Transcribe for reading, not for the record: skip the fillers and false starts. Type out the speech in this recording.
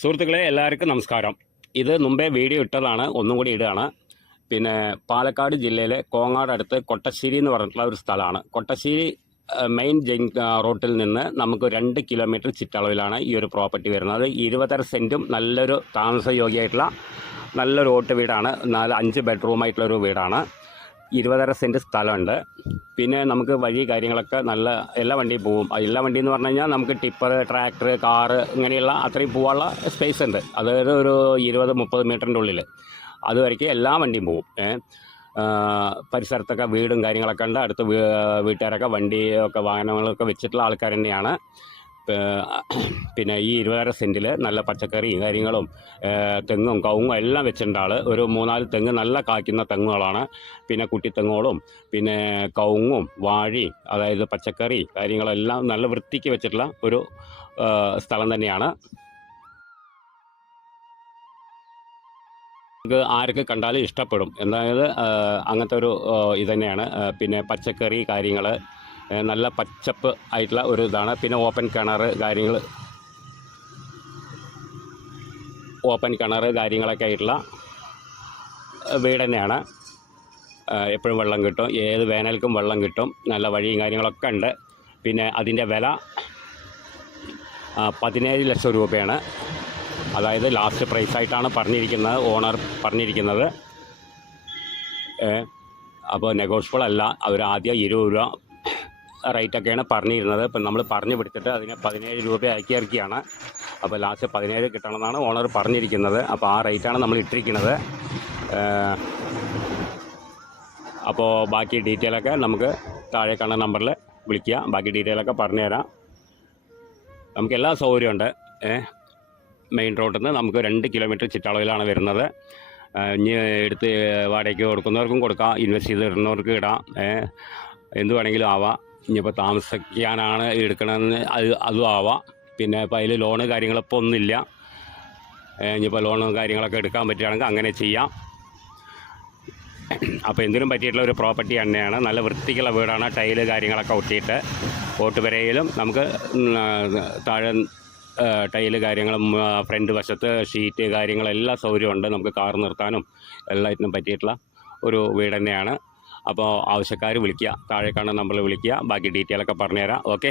സുഹൃത്തുക്കളെ എല്ലാവർക്കും നമസ്കാരം. ഇത് മുമ്പേ വീഡിയോ ഇട്ടതാണ്, ഒന്നും കൂടി ഇടുകയാണ്. പിന്നെ പാലക്കാട് ജില്ലയിലെ കോങ്ങാട് അടുത്ത് കൊട്ടശ്ശേരി എന്ന് പറഞ്ഞിട്ടുള്ള ഒരു സ്ഥലമാണ്. കൊട്ടശ്ശേരി മെയിൻ റോട്ടിൽ നിന്ന് നമുക്ക് 2 കിലോമീറ്റർ ചുറ്റളവിലാണ് ഈ ഒരു പ്രോപ്പർട്ടി വരുന്നത്. 20 സെൻറ്റും നല്ലൊരു താമസയോഗ്യമായിട്ടുള്ള നല്ലൊരു ഓട്ട് വീടാണ്. 4-5 ബെഡ്റൂമായിട്ടുള്ളൊരു വീടാണ്. 20 സെൻറ്റ് സ്ഥലമുണ്ട്. പിന്നെ നമുക്ക് വഴി കാര്യങ്ങളൊക്കെ നല്ല എല്ലാ വണ്ടിയും പോവും. എല്ലാ വണ്ടി എന്ന് പറഞ്ഞു കഴിഞ്ഞാൽ നമുക്ക് ടിപ്പർ, ട്രാക്ടർ, കാറ് ഇങ്ങനെയുള്ള അത്രയും പോകാനുള്ള സ്പേസ് ഉണ്ട്. അതായത് ഒരു 20-30 മീറ്ററിൻ്റെ ഉള്ളിൽ അതുവരയ്ക്ക് എല്ലാ വണ്ടിയും പോവും. പരിസരത്തൊക്കെ വീടും കാര്യങ്ങളൊക്കെ ഉണ്ട്. അടുത്ത് വീട്ടുകാരൊക്കെ വണ്ടിയൊക്കെ വാഹനങ്ങളൊക്കെ വെച്ചിട്ടുള്ള ആൾക്കാർ തന്നെയാണ്. പിന്നെ ഈ 20 സെൻറ്റിൽ നല്ല പച്ചക്കറിയും കാര്യങ്ങളും തെങ്ങും കവുങ്ങും എല്ലാം വെച്ചിട്ടുണ്ട് ആൾ. ഒരു 3-4 തെങ്ങ് നല്ല കായ്ക്കുന്ന തെങ്ങുകളാണ്. പിന്നെ കുട്ടിത്തെങ്ങുകളും പിന്നെ കവുങ്ങും വാഴയും അതായത് പച്ചക്കറി കാര്യങ്ങളെല്ലാം നല്ല വൃത്തിക്ക് വെച്ചിട്ടുള്ള ഒരു സ്ഥലം തന്നെയാണ്. നമുക്ക് ആർക്ക് കണ്ടാലും ഇഷ്ടപ്പെടും. എന്തായത് അങ്ങനത്തെ ഒരു ഇത് തന്നെയാണ്. പിന്നെ പച്ചക്കറി കാര്യങ്ങൾ നല്ല പച്ചപ്പ് ആയിട്ടുള്ള ഒരു ഇതാണ്. പിന്നെ ഓപ്പൺ കിണർ കാര്യങ്ങളൊക്കെ ആയിട്ടുള്ള വീട് തന്നെയാണ്. എപ്പോഴും വെള്ളം കിട്ടും, ഏത് വേനൽക്കും വെള്ളം കിട്ടും. നല്ല വഴിയും കാര്യങ്ങളൊക്കെ ഉണ്ട്. പിന്നെ അതിൻ്റെ വില 17 ലക്ഷം രൂപയാണ്. അതായത് ലാസ്റ്റ് പ്രൈസായിട്ടാണ് പറഞ്ഞിരിക്കുന്നത്, ഓണർ പറഞ്ഞിരിക്കുന്നത്. അപ്പോൾ നെഗോഷ്യബിൾ അല്ല. അവർ ആദ്യം 20 രൂപ റേറ്റൊക്കെയാണ് പറഞ്ഞിരുന്നത്. ഇപ്പം നമ്മൾ പറഞ്ഞു പിടിച്ചിട്ട് അതിനെ 17 രൂപ ആക്കി ഇറക്കിയാണ്. അപ്പോൾ ലാസ്റ്റ് 17 കിട്ടണമെന്നാണ് ഓണർ പറഞ്ഞിരിക്കുന്നത്. അപ്പോൾ ആ റേറ്റാണ് നമ്മൾ ഇട്ടിരിക്കുന്നത്. അപ്പോൾ ബാക്കി ഡീറ്റെയിലൊക്കെ നമുക്ക് താഴെ കാണുന്ന നമ്പറിൽ വിളിക്കുക. ബാക്കി ഡീറ്റെയിലൊക്കെ പറഞ്ഞുതരാം. നമുക്ക് എല്ലാ സൗകര്യമുണ്ട്. മെയിൻ റോഡിൽ നിന്ന് നമുക്ക് 2 കിലോമീറ്റർ ചുറ്റളവിലാണ് വരുന്നത്. ഇനി എടുത്ത് വാടകയ്ക്ക് കൊടുക്കുന്നവർക്കും കൊടുക്കാം, ഇൻവെസ്റ്റ് ചെയ്ത് ഇടുന്നവർക്ക് ഇടാം. എന്ത് വേണമെങ്കിലും ആവാം. ഇനിയിപ്പോൾ താമസിക്കാനാണ് എടുക്കണമെന്ന് അതും ആവാം. പിന്നെ ഇപ്പോൾ അതിൽ ലോണ് കാര്യങ്ങളിപ്പോൾ ഒന്നുമില്ല. ഇനിയിപ്പോൾ ലോണും കാര്യങ്ങളൊക്കെ എടുക്കാൻ പറ്റുകയാണെങ്കിൽ അങ്ങനെ ചെയ്യാം. അപ്പോൾ എന്തിനും പറ്റിയിട്ടുള്ള ഒരു പ്രോപ്പർട്ടി തന്നെയാണ്. നല്ല വൃത്തിക്കുള്ള വീടാണ്. ടൈല് കാര്യങ്ങളൊക്കെ ഒട്ടിയിട്ട് ഓട്ടുപുരയിലും നമുക്ക് താഴെ ടൈല് കാര്യങ്ങളും ഫ്രണ്ട് വശത്ത് ഷീറ്റ് കാര്യങ്ങളെല്ലാം സൗകര്യമുണ്ട്. നമുക്ക് കാർ നിർത്താനും എല്ലാത്തിനും പറ്റിയിട്ടുള്ള ഒരു വീട് തന്നെയാണ്. അപ്പോൾ ആവശ്യക്കാർ വിളിക്കുക, താഴെ കാണുന്ന നമ്പറിൽ വിളിക്കുക. ബാക്കി ഡീറ്റെയിലൊക്കെ പറഞ്ഞുതരാം. ഓക്കെ.